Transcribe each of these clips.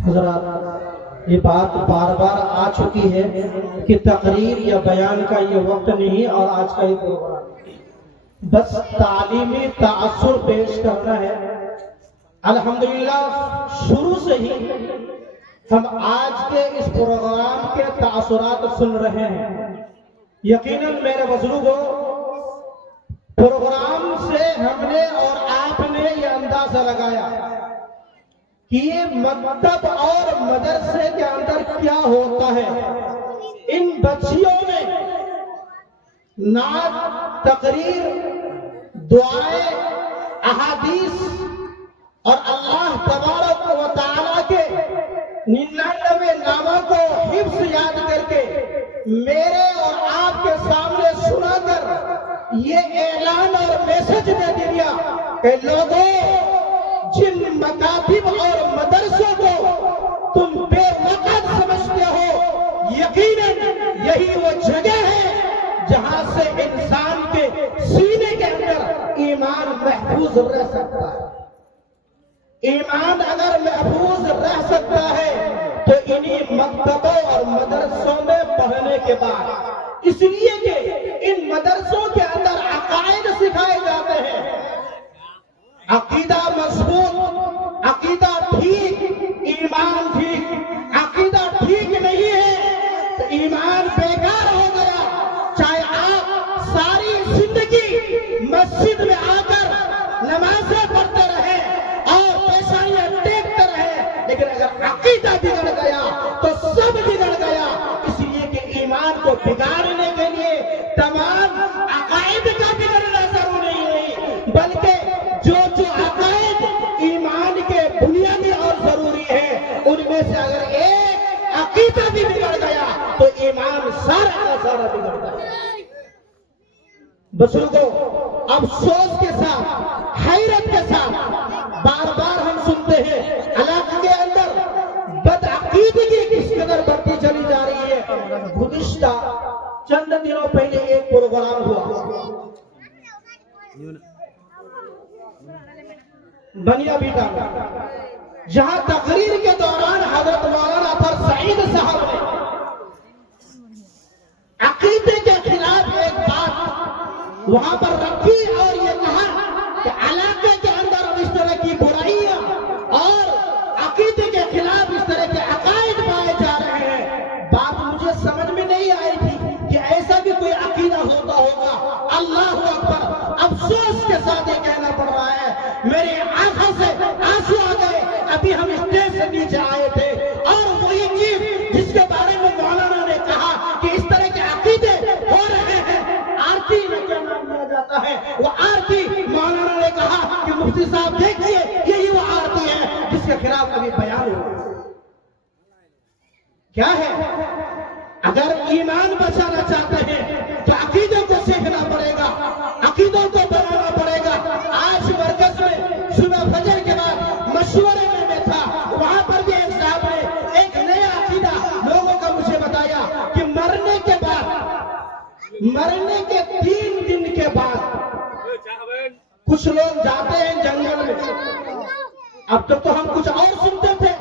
حضرات، یہ بات بار بار آ چکی ہے کہ تقریر یا بیان کا یہ وقت نہیں اور آج کا یہ پروگرام بس تعلیمی تاثر پیش کرنا ہے۔ الحمدللہ شروع سے ہی ہم آج کے اس پروگرام کے تاثرات سن رہے ہیں۔ یقیناً میرے بزرگوں، پروگرام سے ہم نے اور آپ نے یہ اندازہ لگایا کہ یہ مکتب اور مدرسے کے اندر کیا ہوتا ہے۔ ان بچیوں نے نعت، تقریر، دعائیں، احادیث اور اللہ تبارک و تعالیٰ کے 99 ناموں کو حفظ یاد کر کے میرے اور آپ کے سامنے سنا کر یہ اعلان اور میسج دے دیا کہ لوگوں، جن مکاتب اور مدرسوں کو تم بے وقت سمجھتے ہو، یقیناً یہی وہ جگہ ہے جہاں سے انسان کے سینے کے اندر ایمان محفوظ رہ سکتا ہے۔ ایمان اگر محفوظ رہ سکتا ہے تو انہی مکتبوں اور مدرسوں میں پڑھنے کے بعد، اس لیے کہ ان مدرسوں کے اندر عقائد سکھائے جاتے ہیں۔ عقیدہ مضبوط، عقیدہ ٹھیک، ایمان ٹھیک۔ عقیدہ ٹھیک نہیں ہے تو ایمان بیکار ہو گیا۔ چاہے آپ ساری زندگی مسجد میں آ کر نمازیں پڑھتے رہے اور پیشانیاں ٹیکتے رہے، لیکن اگر عقیدہ بگڑ گیا تو سب بگڑ گیا۔ اس لیے کہ ایمان کو بگاڑنے کے لیے تمام عقائد کا بگڑنا ضروری نہیں، بلکہ جو عقائد ایمان کے بنیادی اور ضروری ہے، ان میں سے اگر ایک عقیدہ بھی بگڑ گیا تو ایمان سارا کا سارا بگڑ گیا۔ بزرگوں، افسوس کے ساتھ، حیرت کے ساتھ بار بار ہم سنتے ہیں علاقے کے اندر بدعقیدگی کس قدر بڑھتی چلی جا رہی ہے۔ گزشتہ چند دنوں پہلے ایک پروگرام ہوا بنیا بیٹا میں، جہاں تقریر کے دوران حضرت مولانا اطہر سعید صاحب نے عقیدے کے خلاف ایک بات وہاں پر رکھی اور یہ کہا کہ علاقے کے اندر اب اس طرح کی برائیاں اور عقیدے کے خلاف اس طرح کے عقائد پائے جا رہے ہیں۔ بات مجھے سمجھ میں نہیں آئی تھی کہ ایسا بھی کوئی عقیدہ ہوتا ہوگا۔ اللہ اکبر، افسوس کے ساتھ یہ کہنا پڑ رہا ہے، میرے آنکھوں سے آنسو آ گئے۔ ابھی ہم اسٹیج سے نیچے آئے تھے اور وہی چیز جس کے بارے میں مولانا نے کہا کہ اس طرح کے عقیدے ہو رہے ہیں، آرتی میں کیا نام لیا جاتا ہے، وہ آرتی مولانا نے کہا کہ مفتی صاحب دیکھیے یہی وہ آرتی ہے جس کے خلاف ابھی بیان ہو۔ کیا ہے؟ اگر ایمان بچانا چاہتے ہیں تو عقیدوں کو سیکھنا پڑے گا، عقیدوں کو بنانا پڑے گا۔ آج مرکز میں صبح فجر کے بعد مشورے میں تھا، وہاں پر بھی ایک صاحب نے ایک نیا عقیدہ لوگوں کا مجھے بتایا کہ مرنے کے بعد، مرنے کے 3 دن کے بعد کچھ لوگ جاتے ہیں جنگل میں۔ اب تک تو ہم کچھ اور سنتے تھے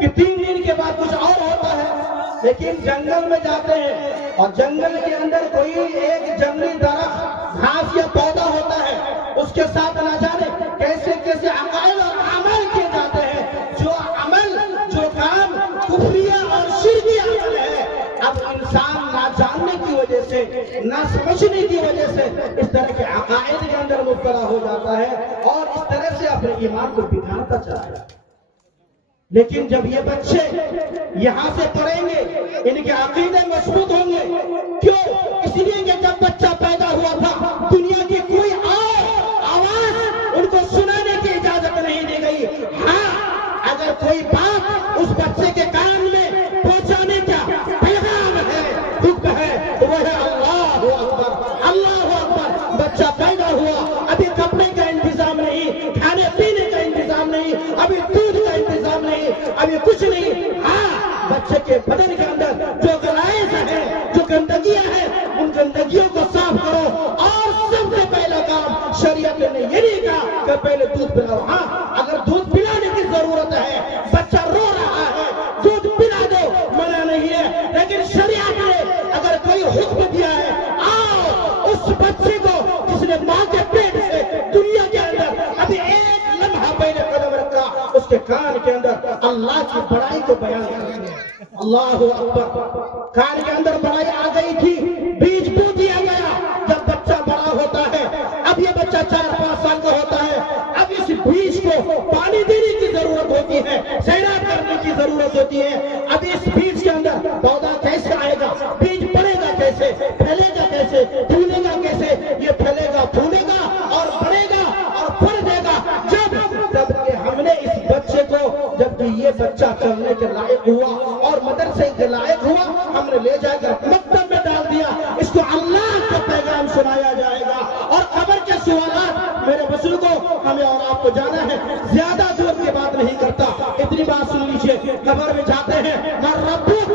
کہ 3 دن کے بعد کچھ اور ہوتا ہے، لیکن جنگل میں جاتے ہیں اور جنگل کے اندر کوئی ایک جنگلی درخت، گھاس یا پودا ہوتا ہے، اس کے ساتھ نہ جانے کیسے کیسے عقائد اور عمل کیے جاتے ہیں، جو عمل، جو کام کفریہ اور شرکی عمل ہے۔ اب انسان نہ جاننے کی وجہ سے، نہ سمجھنے کی وجہ سے اس طرح کے عقائد کے اندر مبتلا ہو جاتا ہے اور اس طرح سے اپنے ایمان کو بگاڑتا چلا جاتا ہے۔ لیکن جب یہ بچے یہاں سے پڑھیں گے، ان کے عقیدے مضبوط ہوں گے۔ کیوں؟ اس لیے کہ جب بچہ پیدا ہوا تھا، دنیا کی کوئی اور آواز ان کو سنانے کی اجازت نہیں دی گئی۔ ہاں، اگر کوئی بات اس بچے کے کان میں پہنچانے کا پیغام ہے، حکم ہے، تو وہ ہے اللہ اکبر، اللہ اکبر۔ بچہ پیدا ہوا، ابھی کپڑے کا انتظام نہیں، کھانے پینے کا انتظام نہیں، ابھی دودھ کا انتظام نہیں، ابھی کچھ نہیں۔ ہاں، بچے کے بدن کے اندر جو غلائز ہیں، جو گندگیاں ہیں، ان گندگیوں کو صاف کرو اور سب سے پہلا کام شریعت نے یہ نہیں کہا کہ پہلے دودھ پلاؤ۔ ہاں، اگر دودھ پلانے کی ضرورت اس کے کان کے اندر اللہ کی بڑائی کو بیان کرتے ہیں۔ اللہ اکبر، کان کے اندر بڑائی آ گئی تھی، بیج بو دیا گیا۔ جب بچہ بڑا ہوتا ہے، اب یہ بچہ 4-5 سال کا ہوتا ہے، اب اس بیج کو پانی دینے کی ضرورت ہوتی ہے، سیراب کرنے کی ضرورت ہوتی ہے۔ اب اس بیج کے اندر پودا کیسے آئے گا، بیج پڑے گا کیسے، پھیلے گا کیسے، پھولے گا کیسے؟ یہ پھیلے گا، پھولے گا اور بڑھے گا اور پھل دے گا جب کہ ہم نے اس بچے کو، جب کہ یہ بچہ چلنے کے لائق ہوا اور مدرسے کے لائق ہوا، ہم نے لے جا کر مکتب میں ڈال دیا۔ اس کو اللہ کا پیغام سنایا جائے گا اور قبر کے سوالات میرے بزرگوں ہمیں اور آپ کو جانا ہے، زیادہ دور کی بات نہیں کرتا، اتنی بات سن لیجئے۔ قبر میں جاتے ہیں، من ربک،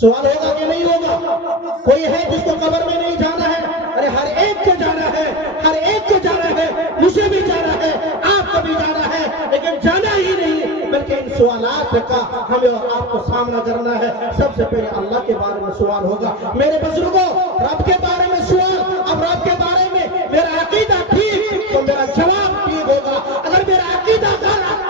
سوال ہوگا کہ نہیں ہوگا؟ کوئی ہے جس کو قبر میں نہیں جانا ہے؟ ارے ہر ایک کو جانا ہے، ہر ایک کو جانا ہے، مجھے بھی جانا ہے، آپ کو بھی جانا ہے، لیکن جانا ہی نہیں بلکہ ان سوالات کا ہمیں اور آپ کو سامنا کرنا ہے۔ سب سے پہلے اللہ کے بارے میں سوال ہوگا میرے بزرگوں، رب کے بارے میں سوال۔ اب رب کے بارے میں میرا عقیدہ ٹھیک تو میرا جواب ٹھیک ہوگا، اگر میرا عقیدہ غلط،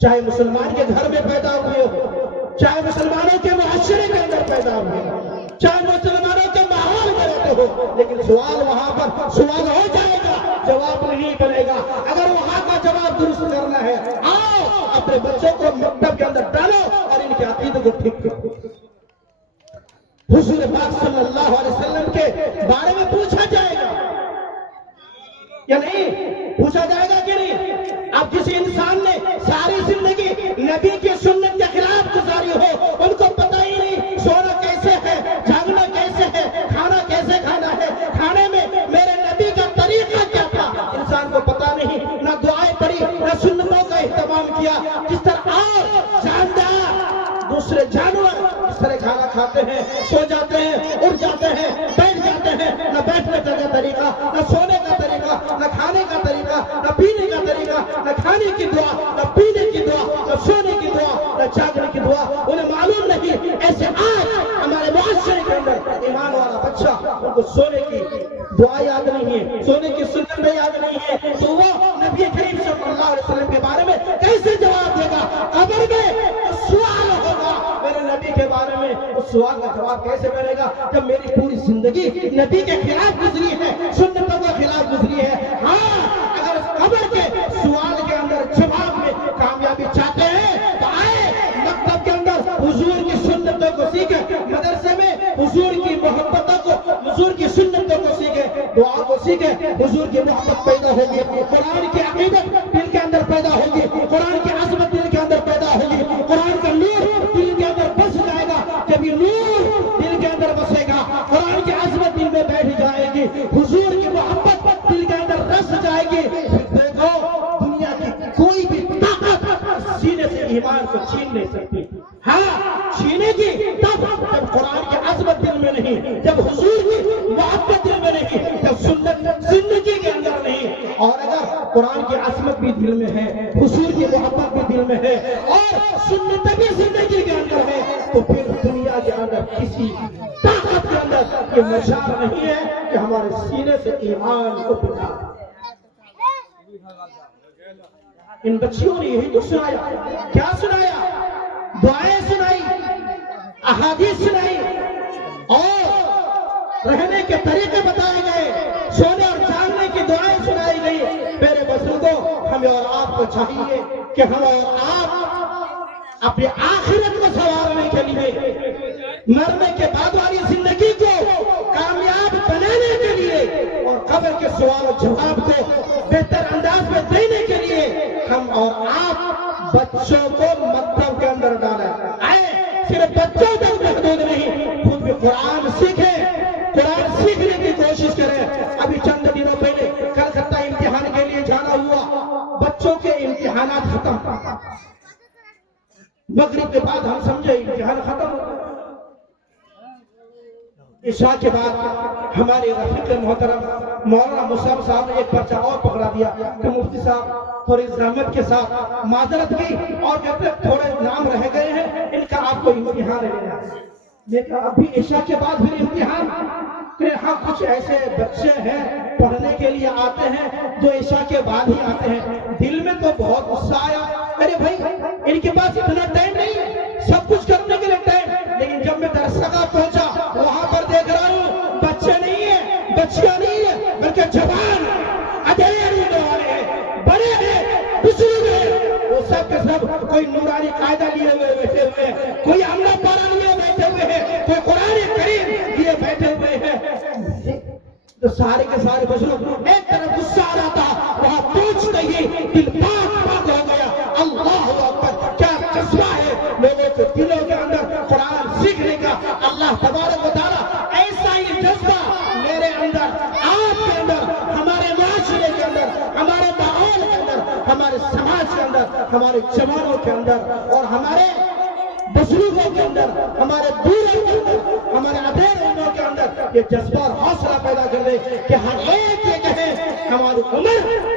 چاہے مسلمان کے گھر میں پیدا ہوئے ہو، چاہے مسلمانوں کے معاشرے کے اندر پیدا ہوئے ہو، چاہے مسلمانوں کے ماحول میں رہتے ہو، لیکن سوال وہاں پر سوال ہو جائے گا، جواب نہیں بنے گا۔ اگر وہاں کا جواب درست کرنا ہے، آؤ اپنے بچوں کو مکتب کے اندر ڈالو اور ان کے عقیدے کو ٹھیک کرو۔ حضور پاک صلی اللہ علیہ وسلم کے بارے میں پوچھا جائے گا یا نہیں؟ پوچھا جائے گا کہ نہیں؟ اب کسی انسان نے ساری زندگی نبی کی سنت کے خلاف گزاری ہو، ان کو پتہ ہی نہیں سونا کیسے ہے، جاگنا کیسے ہے، کھانا کیسے کھانا ہے، کھانے میں میرے نبی کا طریقہ کیا تھا، انسان کو پتہ نہیں، نہ دعائیں پڑھی، نہ سنتوں کا اہتمام کیا۔ جس طرح اور جاندار دوسرے جانور اس طرح کھانا کھاتے ہیں، سو جاتے ہیں، اٹھ جاتے ہیں، بیٹھ جاتے ہیں، نہ بیٹھنے کا طریقہ، نہ سونے کا طریقہ، نہ کھانے کا طریقہ، نہ پینے کا طریقہ، نہ کھانے کی دعا، نہ پینے کی دعا، نہ سونے کی دعا، نہ جاگنے کی دعا، انہیں معلوم نہیں۔ ایسے آج ہمارے معاشرے کے اندر ایمان والا بچہ، ان کو سونے کی دعا یاد نہیں ہے، سونے کی سنت میں یاد نہیں ہے، تو وہ نبی کریم صلی اللہ علیہ وسلم کے بارے میں کیسے جواب دے گا؟ قبر میں سوال ہوگا میرے نبی کے بارے میں، اس سوال کا جواب کیسے ملے گا جب میری پوری زندگی نبی کے خلاف گزری ہے، سنتوں کے خلاف گزری ہے؟ ہاں، اگر قبر کے سوال کے اندر جواب میں کامیابی چاہتے ہیں تو آئے مکتب کے اندر حضور کی سنتوں کو سیکھیں، مدرسے میں حضور کی محبتوں کو، حضور کی سنتوں کو سیکھیں، دعا کو سیکھیں، حضور کی محبت پیدا ہوگی، قرآن کی عقیدت دل کے اندر پیدا ہوگی، قرآن کی عظمت دل کے اندر پیدا ہوگی، قرآن کا نور دل کے اندر بس جائے گا۔ جب یہ نور دل کے اندر بسے گا، قرآن کی عظمت دل میں بیٹھ جائے گی، حضور کی محبت دل کے اندر رس جائے گی، دیکھو دنیا کی کوئی بھی طاقت سینے سے ایمان کو چھین نہیں سکتی۔ ہاں چھینے گی تب جب قرآن کی عظمت دل میں نہیں، جب حضور کی محبت دل میں نہیں، جب سنت زندگی کے اندر نہیں۔ اور اگر قرآن کی عظمت بھی دل میں ہے، حضور کی محبت بھی دل میں ہے اور سنت بھی زندگی کے اندر ہے، تو پھر دنیا کے اندر کسی طاقت کے اندر یہ مشال نہیں ہے کہ ہمارے سینے سے ایمان کو بجھا۔ ان بچیوں نے یہی تو سنایا، کیا سنایا؟ دعائیں سنائی، احادیث سنائی اور رہنے کے طریقے بتائے گئے، سونے اور جاگنے کی دعائیں سنائی گئی۔ میرے بزرگوں، ہمیں اور آپ کو چاہیے کہ ہم اور آپ اپنی آخرت کو سنوارنے کے لیے، مرنے کے بعد والی زندگی کو کامیاب بنانے کے لیے اور قبر کے سوال و جواب کو بہتر انداز میں دینے کے لیے ہم اور آپ بچوں کو مکتب کے اندر ڈالیں۔ آئے صرف بچوں تک محدود نہیں، خود بھی قرآن سیکھیں، قرآن سیکھنے کی کوشش کریں۔ ابھی چند دنوں پہلے کلکتہ امتحان کے لیے جانا ہوا، بچوں کے امتحانات ختم، مغرب کے بعد ہم سمجھے امتحان ختم ہو۔ عشاء کے بعد ہمارے رفیق محترم مولانا مصعب صاحب نے ایک پرچہ اور پکڑا دیا کہ مفتی صاحب تھوڑی زحمت کے ساتھ معذرت کی اور کہتے تھوڑے نام رہ گئے ہیں، ان کا آپ کو امتحان لینا ہے۔ میں کہا ابھی عشاء کے بعد پھر امتحان؟ کہ ہاں کچھ ایسے بچے ہیں پڑھنے کے لیے آتے ہیں جو عشاء کے بعد ہی آتے ہیں، دل میں تو بہت غصہ آیا. ارے بھائی ان کے پاس اتنا ٹائم نہیں ہے سب کچھ کرنے کے لیے ٹائم. لیکن جب میں درسگاہ پہنچا وہاں پر دیکھ رہا ہوں بچے نہیں ہے, بچیاں نہیں ہے, بلکہ جوان ادھیڑ ہونے والے ہیں, بڑے ہیں, بزرگ ہیں, وہ سب کے سب کوئی نورانی قاعدہ لیے ہوئے بیٹھے ہوئے ہیں, کوئی امنا پارا لیے بیٹھے ہوئے ہیں, کوئی قرآن کریم لیے بیٹھے ہوئے ہیں. تو سارے کے سارے بزرگ ایک طرف غصہ آ رہا تھا, وہاں پہنچتے ہی دل پاک پاک ہو گیا. اللہ اکبر, کیا جذبہ ہے لوگوں کے دلوں کے اندر قرآن سیکھنے کا. اللہ تبارک و تعالیٰ ایسا ہی جذبہ میرے اندر, آپ کے اندر, ہمارے معاشرے کے اندر, ہمارے ماحول کے اندر, ہمارے سماج کے اندر, ہمارے جوانوں کے اندر اور ہمارے بزرگوں کے اندر, ہمارے بوڑھوں کے اندر, ہمارے ادھیڑوں کے اندر یہ جذبہ اور حوصلہ پیدا کر دے کہ ہر ایک یہ کہے ہماری عمر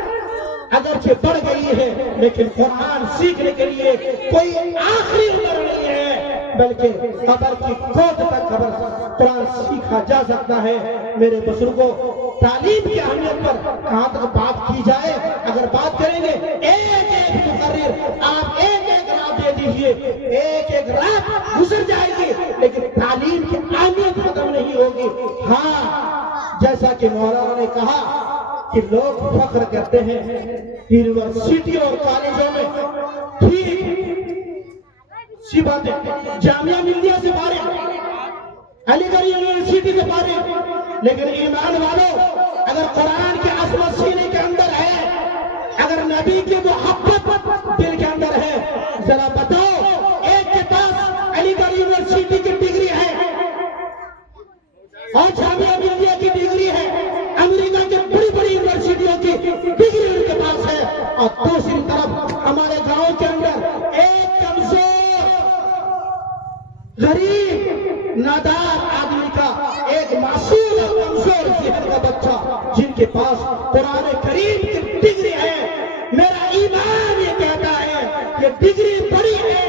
اگرچہ بڑھ گئی ہے لیکن قرآن سیکھنے کے لیے کوئی آخری عمر نہیں ہے, بلکہ قبر کی گود تک قرآن سیکھا جا سکتا ہے. میرے بزرگوں, تعلیم کی اہمیت پر کہاں تک بات کی جائے, اگر بات کریں گے ایک ایک مقرر آپ ایک ایک رات دے دیجئے, ایک ایک رات گزر جائے گی لیکن تعلیم کی اہمیت ختم نہیں ہوگی. ہاں, جیسا کہ مولانا نے کہا کہ لوگ فخر کرتے ہیں یونیورسٹی اور کالجوں میں, ٹھیک سی بات ہے, جامعہ ملیہ سے فارغ, علی گڑھ یونیورسٹی سے فارغ, لیکن ایمان والوں اگر قرآن کی عظمت سینے کے اندر ہے, اگر نبی کی محبت دل کے اندر ہے, ذرا بتاؤ ایک کے پاس علی گڑھ یونیورسٹی کی ڈگری ہے اور جامعہ ملیہ کی ڈگری ہے, امریکہ کے بڑی بڑی یونیورسٹیوں کی ڈگری ان کے پاس ہے, اور دوسری طرف ہمارے گاؤں کے اندر ایک کمزور غریب نادار آدمی کا, ایک معصوم اور کمزور ذہن کا بچہ جن کے پاس قرآن کریم کی ڈگری ہے, میرا ایمان یہ کہتا ہے یہ ڈگری بڑی ہے,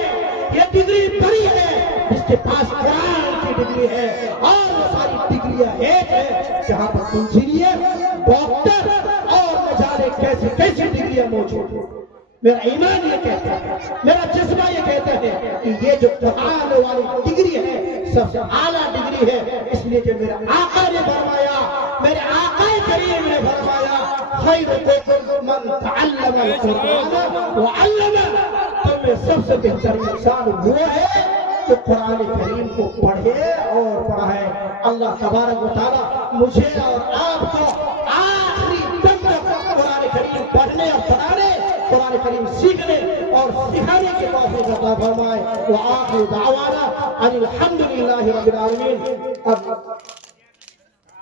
یہ ڈگری بڑی ہے جس کے پاس قرآن کی ڈگری ہے. اور وہ ساری ڈگریاں ایک ہے جہاں پر انجینئر, ڈاکٹر اور نہ جانے کیسی کیسی ڈگریاں موجود ہیں. میرا ایمان یہ کہتا ہے, میرا جذبہ یہ کہتا ہے کہ یہ جو قرآن والی ڈگری ہے سب سے اعلیٰ ڈگری ہے, اس لیے کہ میرا آقا نے فرمایا, میرے آقا کریم نے فرمایا, خیرکم من تعلم القرآن وعلمہ, تم میں سب سے بہتر انسان وہ ہے جو قرآن کریم کو پڑھے اور پڑھائے. اللہ تبارک و تعالیٰ مجھے اور آپ کو آخری دم تک قرآن کریم پڑھنے اور پڑھانے, قرآن کریم سیکھنے اور سکھانے کے توفیق عطا فرمائے. وآخر دعوانا ان الحمدللہ رب العالمین. اب